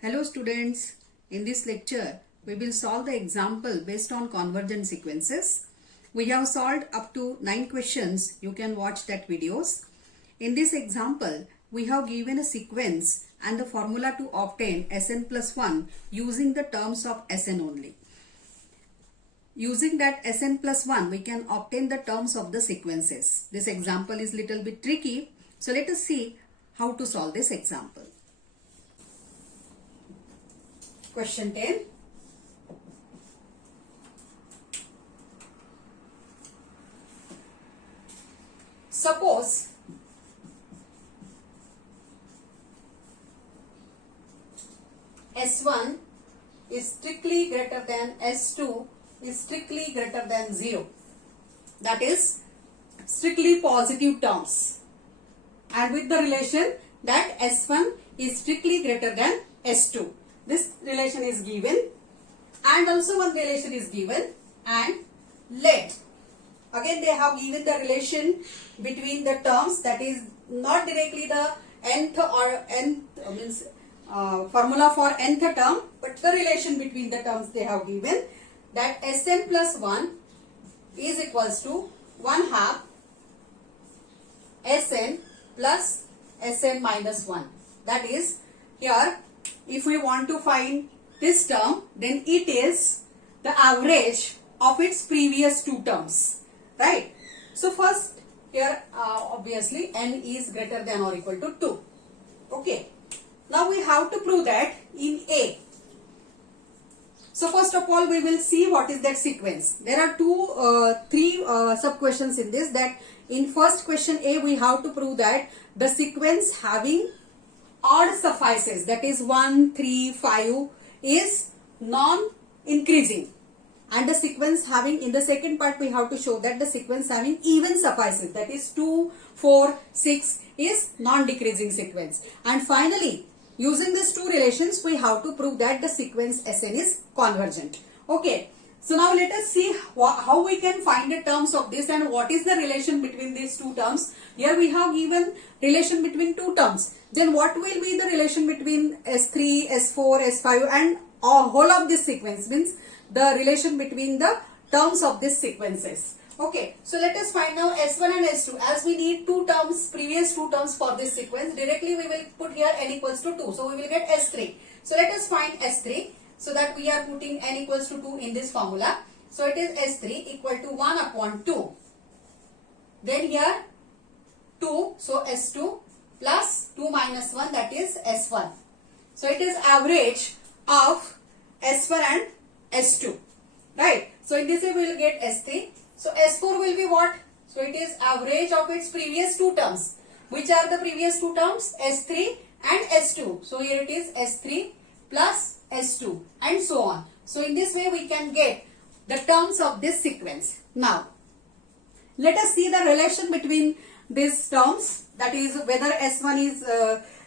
Hello students, in this lecture we will solve the example based on convergent sequences. We have solved up to 9 questions. You can watch that videos. In this example we have given a sequence and the formula to obtain Sn plus 1 using the terms of Sn only. Using that Sn plus 1 we can obtain the terms of the sequences. This example is little bit tricky. So let us see how to solve this example. Question 10. Suppose S1 is strictly greater than S2 is strictly greater than 0. That is strictly positive terms. And with the relation that S1 is strictly greater than S2. This relation is given and also one relation is given, and let again they have given the relation between the terms, that is not directly the nth or nth means formula for nth term, but the relation between the terms they have given, that Sn plus 1 is equals to 1 half Sn plus Sn minus 1. That is, here if we want to find this term, then it is the average of its previous two terms, right? So first here obviously n is greater than or equal to 2. Okay. Now we have to prove that in A. So first of all we will see what is that sequence. There are three sub questions in this. That in first question A we have to prove that the sequence having odd suffices, that is 1, 3, 5 is non-increasing, and the sequence having, in the second part we have to show that the sequence having even suffices, that is 2, 4, 6 is non-decreasing sequence, and finally using these two relations we have to prove that the sequence Sn is convergent. Okay, so now let us see how we can find the terms of this and what is the relation between these two terms. Here we have given relation between two terms. Then what will be the relation between S3, S4, S5 and whole of this sequence, means the relation between the terms of these sequences. Okay, so let us find now S1 and S2. As we need two terms, previous two terms for this sequence, directly we will put here n equals to 2. So we will get S3. So let us find S3. So that we are putting n equals to 2 in this formula. So it is S3 equal to 1 upon 2. Then here 2, so S2 plus 2 minus 1, that is S1. So it is average of S1 and S2. Right. So in this way we will get S3. So S4 will be what? So it is average of its previous two terms. Which are the previous two terms? S3 and S2. So here it is S3 plus S2 and so on. So in this way we can get the terms of this sequence. Now let us see the relation between these terms, that is whether S1 is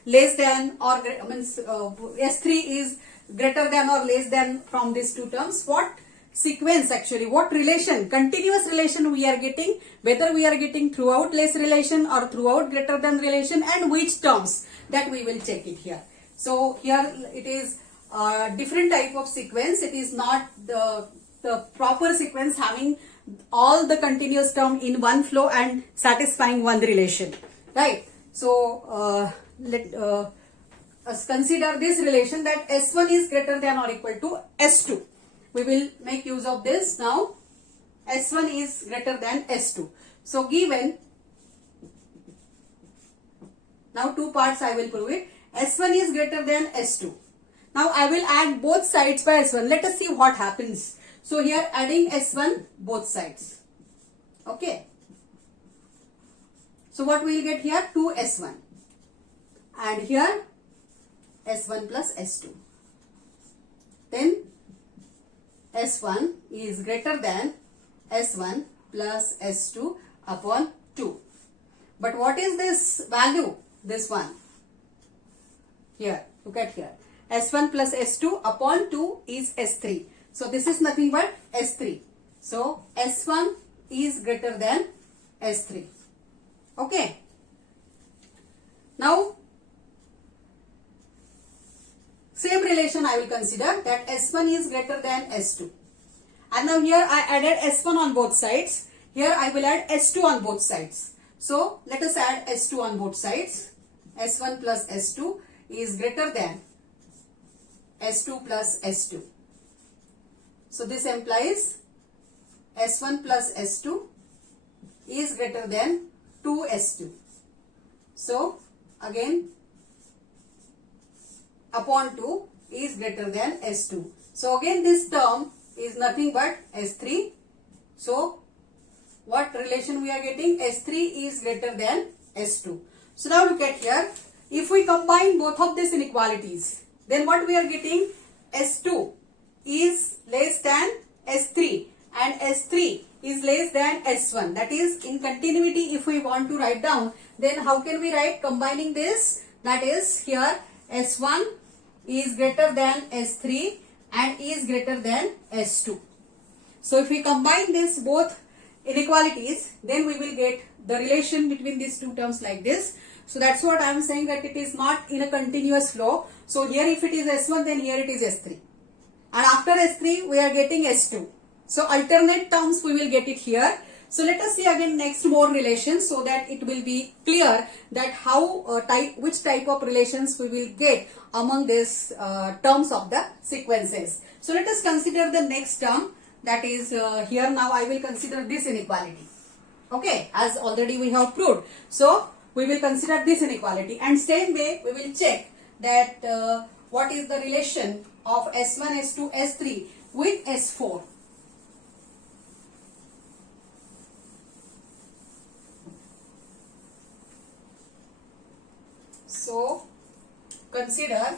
less than or means S3 is greater than or less than from these two terms. What sequence actually, what relation, continuous relation we are getting, whether we are getting throughout less relation or throughout greater than relation, and which terms, that we will check it here. So here it is different type of sequence. It is not the proper sequence having all the continuous term in one flow and satisfying one relation, right? So let us consider this relation that S1 is greater than or equal to S2. We will make use of this now. S1 is greater than S2. So given, now two parts I will prove it. S1 is greater than S2. Now I will add both sides by S1. Let us see what happens. So here adding S1 both sides. Okay. So what we will get here? 2S1. And here S1 plus S2. Then S1 is greater than S1 plus S2 upon 2. But what is this value? This one. Here, look at here. S1 plus S2 upon 2 is S3. So this is nothing but S3. So S1 is greater than S3. Okay. Now, same relation I will consider, that S1 is greater than S2. And now here I added S1 on both sides. Here I will add S2 on both sides. So let us add S2 on both sides. S1 plus S2 is greater than S2 plus S2. So this implies S1 plus S2 is greater than 2S2. So again upon 2 is greater than S2. So again this term is nothing but S3. So what relation we are getting? S3 is greater than S2. So now look at here. If we combine both of these inequalities, then what we are getting? S2 is less than S3 and S3 is less than S1. That is, in continuity, if we want to write down, then how can we write combining this? That is, here S1 is greater than S3 and is greater than S2. So if we combine this both inequalities, then we will get the relation between these two terms like this. So that's what I am saying, that it is not in a continuous flow. So here if it is S1, then here it is S3. And after S3, we are getting S2. So alternate terms we will get it here. So let us see again next more relations, so that it will be clear that how which type of relations we will get among these terms of the sequences. So let us consider the next term, that is here now I will consider this inequality. Okay, as already we have proved. So we will consider this inequality, and same way we will check that what is the relation of S1, S2, S3 with S4. So consider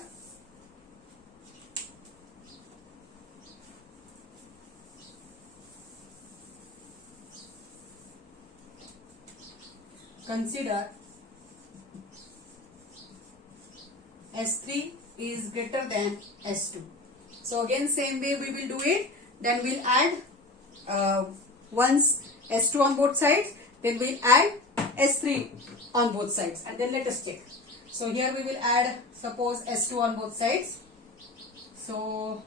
S3 is greater than S2. So again same way we will do it. Then we'll add once S2 on both sides, then we'll add S3 on both sides, and then let us check. So here we will add, suppose, S2 on both sides. So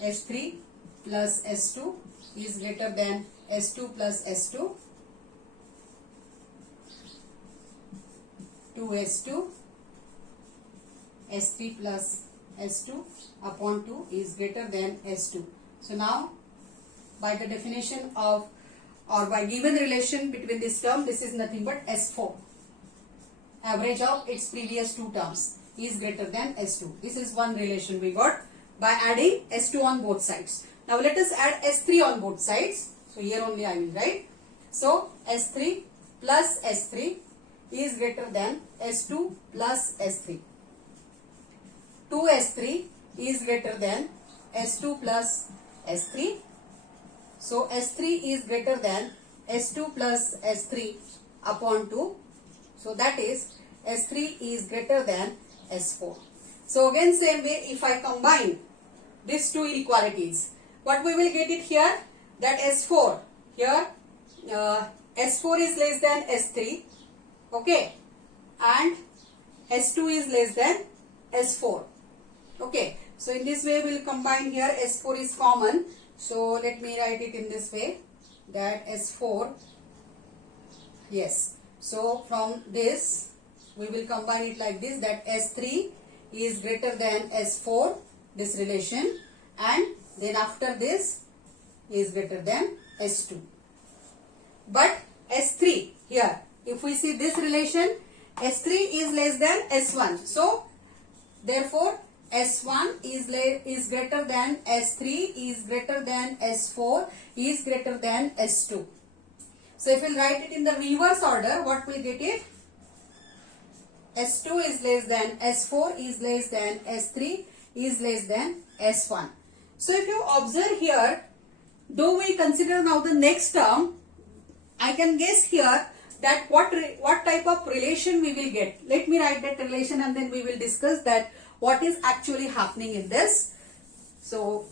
S3 plus S2 is greater than S2 plus S2. 2S2, S3 plus S2 upon 2 is greater than S2. So now by the definition of, or by given relation between this term, this is nothing but S4. Average of its previous two terms is greater than S2. This is one relation we got by adding S2 on both sides. Now let us add S3 on both sides. So here only I will write. So S3 plus S3 is greater than S2 plus S3. 2S3 is greater than S2 plus S3. So S3 is greater than S2 plus S3 upon 2. So that is S3 is greater than S4. So again same way, if I combine these two inequalities, what we will get it here, that S4, here S4 is less than S3, okay, and S2 is less than S4, okay. So in this way we will combine here, S4 is common, so let me write it in this way, that S4, yes. So from this we will combine it like this, that S3 is greater than S4, this relation, and then after this is greater than S2. But S3 here, if we see this relation, S3 is less than S1. So therefore S1 is greater than S3, is greater than S4, is greater than S2. So if we write it in the reverse order, what will get it? S2 is less than S4, is less than S3, is less than S1. So if you observe here, though we consider now the next term, I can guess here that what type of relation we will get. Let me write that relation and then we will discuss that what is actually happening in this. So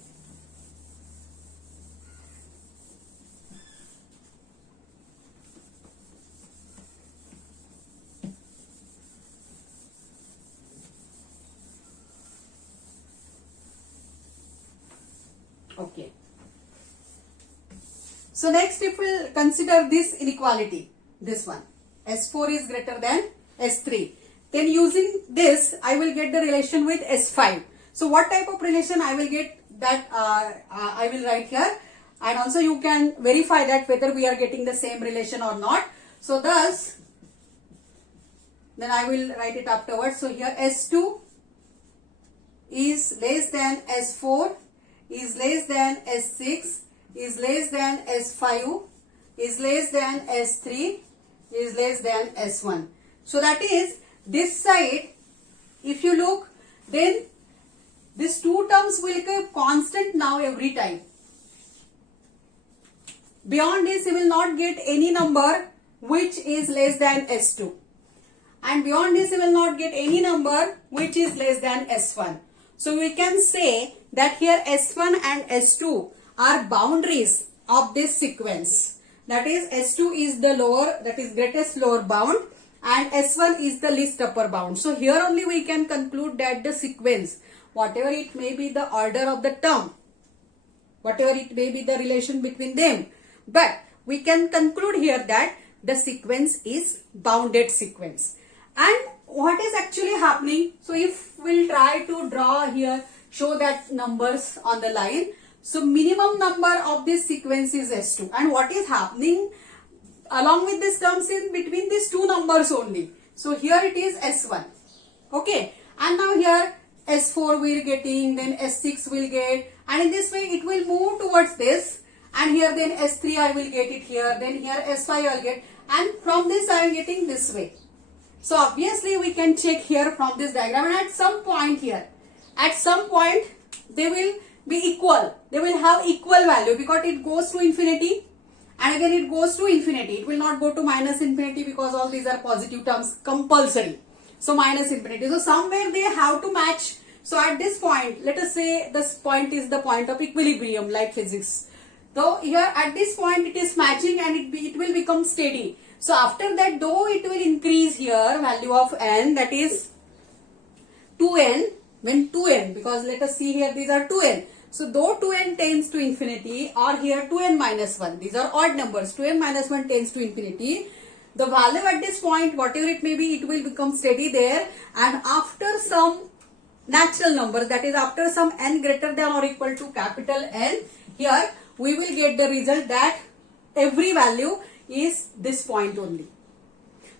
So next if we'll consider this inequality, this one, S4 is greater than S3. Then using this, I will get the relation with S5. So what type of relation I will get, that I will write here. And also you can verify that whether we are getting the same relation or not. So thus, then I will write it afterwards. So here S2 is less than S4, is less than S6, is less than S5, is less than S3, is less than S1. So that is, this side, if you look, then these two terms will be constant now every time. Beyond this, you will not get any number which is less than S2. And beyond this, you will not get any number which is less than S1. So we can say that here S1 and S2 are boundaries of this sequence. That is, S2 is the lower, that is greatest lower bound, and S1 is the least upper bound. So here only we can conclude that the sequence, whatever it may be the order of the term, whatever it may be the relation between them, but we can conclude here that the sequence is bounded sequence. And what is actually happening? So if we'll try to draw here, show that numbers on the line. So minimum number of this sequence is S2. And what is happening along with this terms in between these two numbers only. So here it is S1. Okay. And now here S4 we are getting, then S6 will get, and in this way it will move towards this. And here then S3 I will get it here, then here S5 I will get, and from this I am getting this way. So obviously we can check here from this diagram, and at some point here, at some point they will be equal. They will have equal value because it goes to infinity and again it goes to infinity. It will not go to minus infinity because all these are positive terms compulsory. So minus infinity. So somewhere they have to match. So at this point, let us say this point is the point of equilibrium like physics. So here at this point it is matching and it will become steady. So after that, though it will increase here value of n, that is 2n, when 2n, because let us see here these are 2n. So though 2n tends to infinity, or here 2n minus 1, these are odd numbers, 2n minus 1 tends to infinity, the value at this point, whatever it may be, it will become steady there, and after some natural number, that is after some n greater than or equal to capital N, here we will get the result that every value is this point only.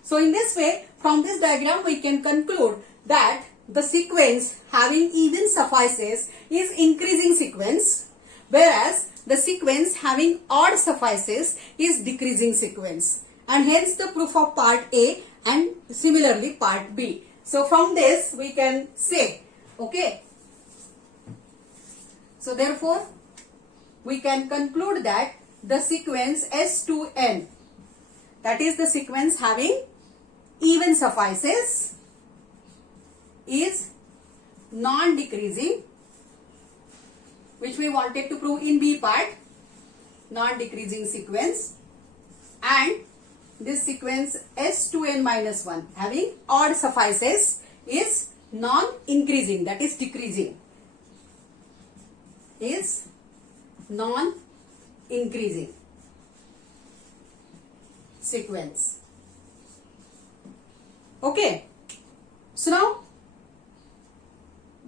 So in this way, from this diagram we can conclude that the sequence having even suffices is increasing sequence, whereas the sequence having odd suffices is decreasing sequence, and hence the proof of part A and similarly part B. So from this we can say, okay, so therefore we can conclude that the sequence S2n, that is the sequence having even suffices, is non-decreasing, which we wanted to prove in B part, non-decreasing sequence, and this sequence S2n minus 1 having odd suffices is non-increasing, that is decreasing, is non-increasing sequence. Okay. So now,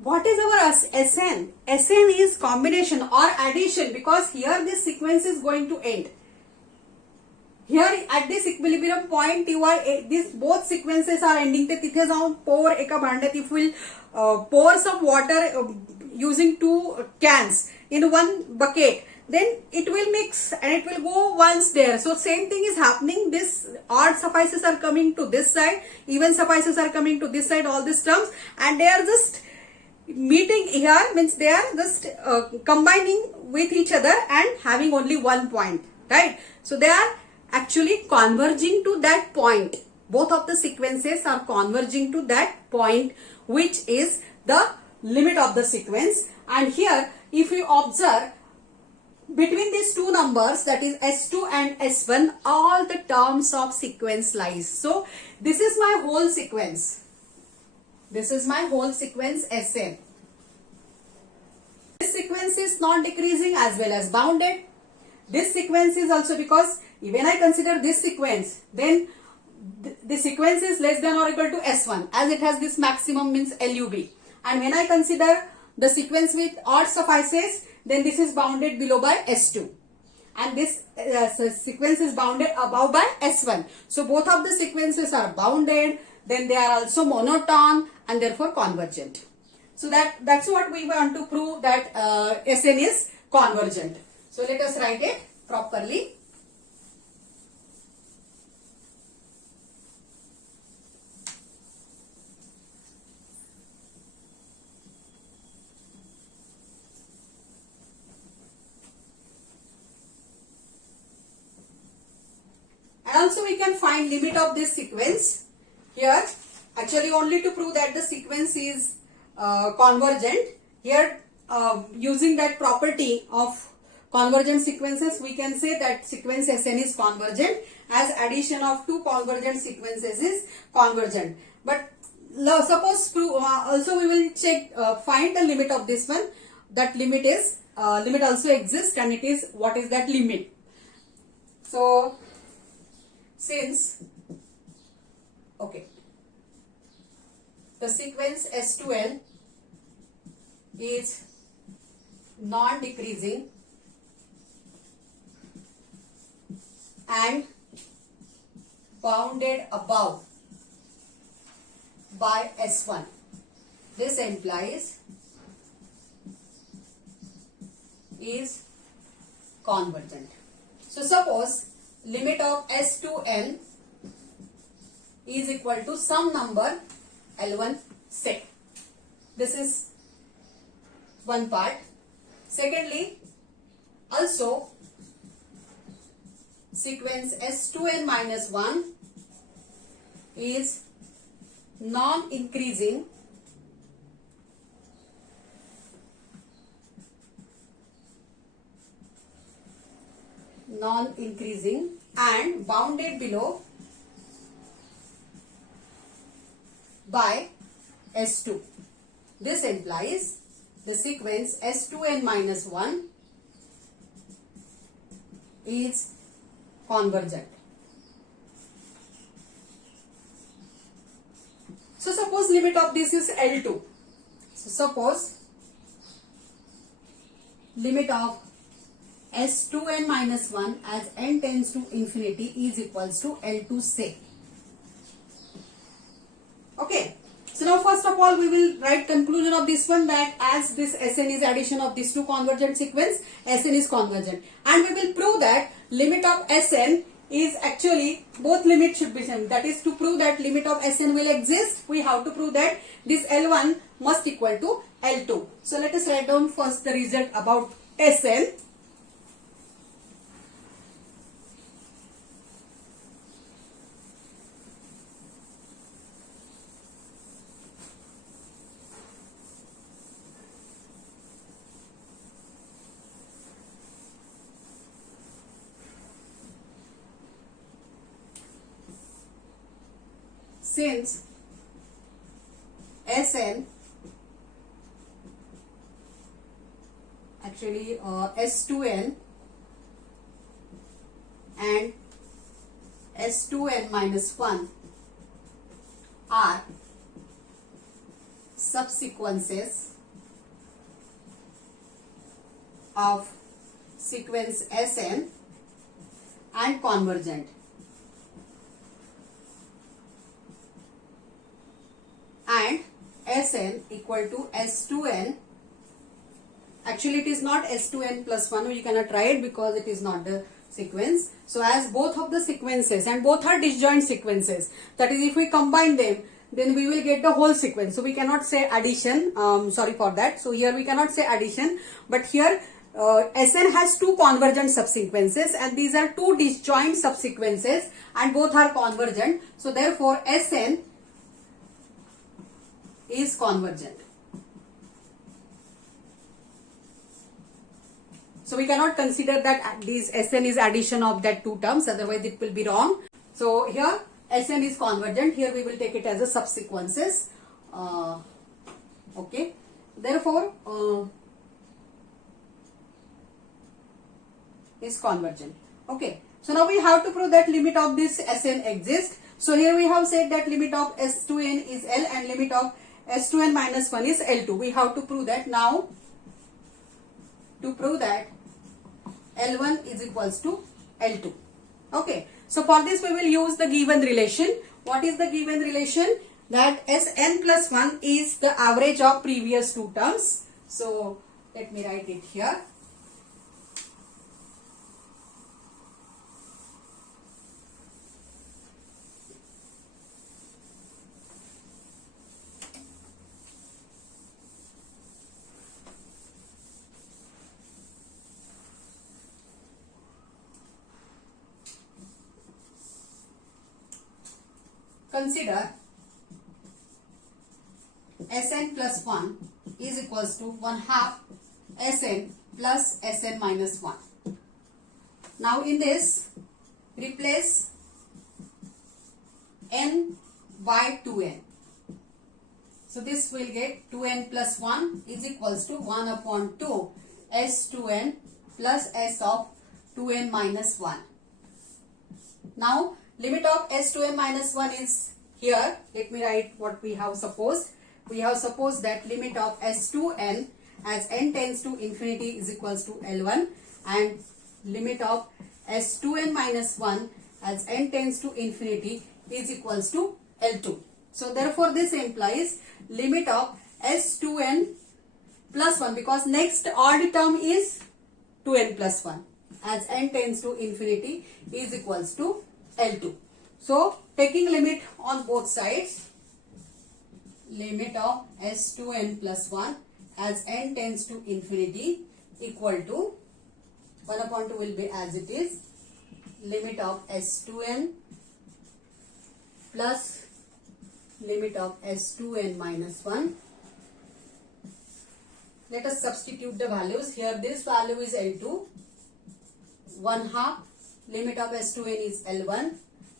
what is our Sn? Sn is combination or addition, because here this sequence is going to end. Here at this equilibrium point, you are these both sequences are ending. तिथे जाऊन pour एका भांड्यात if we pour some water using two cans in one bucket, then it will mix and it will go once there. So same thing is happening. This odd suffices are coming to this side, even suffices are coming to this side, all these terms, and they are just meeting here, means they are just combining with each other and having only one point, right? So they are actually converging to that point. Both of the sequences are converging to that point, which is the limit of the sequence. And here, if you observe, between these two numbers, that is S2 and S1, all the terms of sequence lies. So this is my whole sequence. This is my whole sequence Sn. This sequence is non-decreasing as well as bounded. this sequence is also, because when I consider this sequence, then the sequence is less than or equal to S1 as it has this maximum means LUB. And when I consider the sequence with odd suffices, then this is bounded below by S2. And this sequence is bounded above by S1. So both of the sequences are bounded, then they are also monotone and therefore convergent. So that's what we want to prove, that Sn is convergent. So let us write it properly. And also we can find limit of this sequence here, actually only to prove that the sequence is convergent. Here using that property of convergent sequences, we can say that sequence Sn is convergent, as addition of two convergent sequences is convergent. But suppose also we will check find the limit of this one. That limit is limit also exists, and it is, what is that limit? So since the sequence S2L is non-decreasing and bounded above by S1, this implies is convergent. So suppose limit of S2L is equal to some number L1 say. This is one part. Secondly, also sequence S2N minus 1 is non-increasing and bounded below by S2. This implies the sequence S2N minus 1 is convergent. So suppose limit of this is L2. So suppose limit of S2N minus 1 as n tends to infinity is equals to L2 say. Okay. So now first of all we will write conclusion of this one, that as this Sn is addition of these two convergent sequence, Sn is convergent. And we will prove that limit of Sn is actually, both limits should be same. That is, to prove that limit of Sn will exist, we have to prove that this L1 must equal to L2. So let us write down first the result about Sn. Since Sn actually S2n and S2n minus 1 are subsequences of sequence Sn and convergent, and Sn equal to S2n. Actually it is not S2n plus 1, you cannot try it because it is not the sequence. So as both of the sequences, and both are disjoint sequences, that is, if we combine them, then we will get the whole sequence. So we cannot say addition, sorry for that. So here we cannot say addition, but here Sn has two convergent subsequences and these are two disjoint subsequences and both are convergent. So therefore Sn is convergent. So we cannot consider that this Sn is addition of that two terms, otherwise it will be wrong. So here Sn is convergent, here we will take it as a subsequences. Okay, therefore is convergent. Okay. So now we have to prove that limit of this Sn exists. So here we have said that limit of S2n is L and limit of S2n minus 1 is L2. We have to prove that. Now to prove that L1 is equals to L2. Okay. So for this we will use the given relation. What is the given relation? That Sn plus 1 is the average of previous two terms. So let me write it here. Consider Sn plus 1 is equals to 1/2 Sn plus Sn minus 1. Now in this, replace n by 2n. So this will get 2n plus 1 is equals to 1 upon 2 S2n plus S of 2n minus 1. Now limit of S2n minus 1 is here. Let me write what we have supposed. We have supposed that limit of S2n as n tends to infinity is equals to L1 and limit of S2n minus 1 as n tends to infinity is equals to L2. So therefore this implies limit of S2n plus 1 because next odd term is 2n plus 1 as n tends to infinity is equals to L2. So taking limit on both sides, limit of S2n plus 1 as n tends to infinity equal to 1 upon 2 will be as it is, limit of S2n plus limit of S2n minus 1. Let us substitute the values. Here this value is L2, 1/2 limit of S2n is L1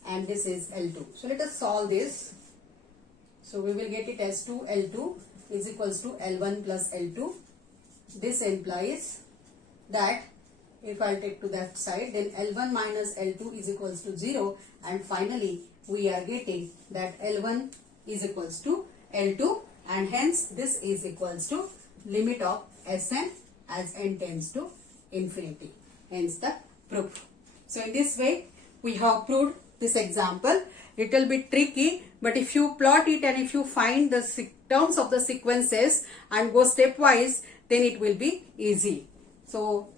and this is L2. So let us solve this. So we will get it as 2L2 is equals to L1 plus L2. This implies that if I take to that side, then L1 minus L2 is equals to 0 and finally we are getting that L1 is equals to L2 and hence this is equals to limit of Sn as n tends to infinity. Hence the proof. So in this way we have proved this example. It will be tricky, but if you plot it and if you find the terms of the sequences and go stepwise, then it will be easy. So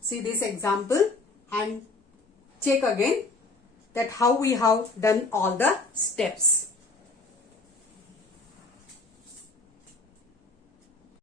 see this example and check again that how we have done all the steps.